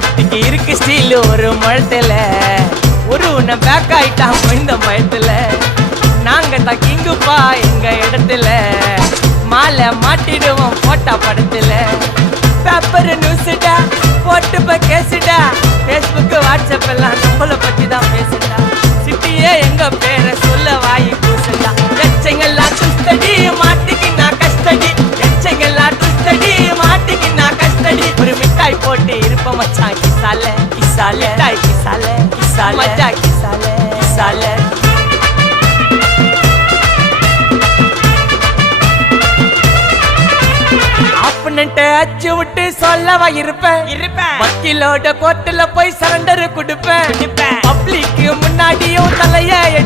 சேஃப்டிக்கு இருக்கு ஸ்டீல் ஒரு முழத்துல ஒரு உன்னை பேக் ஆயிட்டான் இந்த பயத்துல நாங்க தான் கிங்குப்பா எங்க இடத்துல மாலை மாட்டிடுவோம் போட்டா படத்துல பேப்பர் நியூஸ்டா போட்டு கேசுடா ஃபேஸ்புக் வாட்ஸ்அப் எல்லாம் நம்மளை பத்தி தான் பேசுடா சிட்டியே எங்க பேரை சொல்ல வாய் பூசுடா எச்சங்கெல்லாம் துஸ்தடி மாட்டிக்கினா கஸ்டடி எச்சங்கெல்லாம் துஸ்தடி மாட்டிக்கினா கஸ்டடி ஒரு மிட்டாய் போட்டு இருப்ப மச்சான் கிசால கிசால மிட்டாய் கிசால கிசால மச்சா கிசால கிசால அச்சு விட்டு சொல்லவா இருப்பேன் வக்கீலோட கோர்ட்டுல போய் சரண்டர் கொடுப்பேன் பப்ளிக்கு முன்னாடியும் தலைய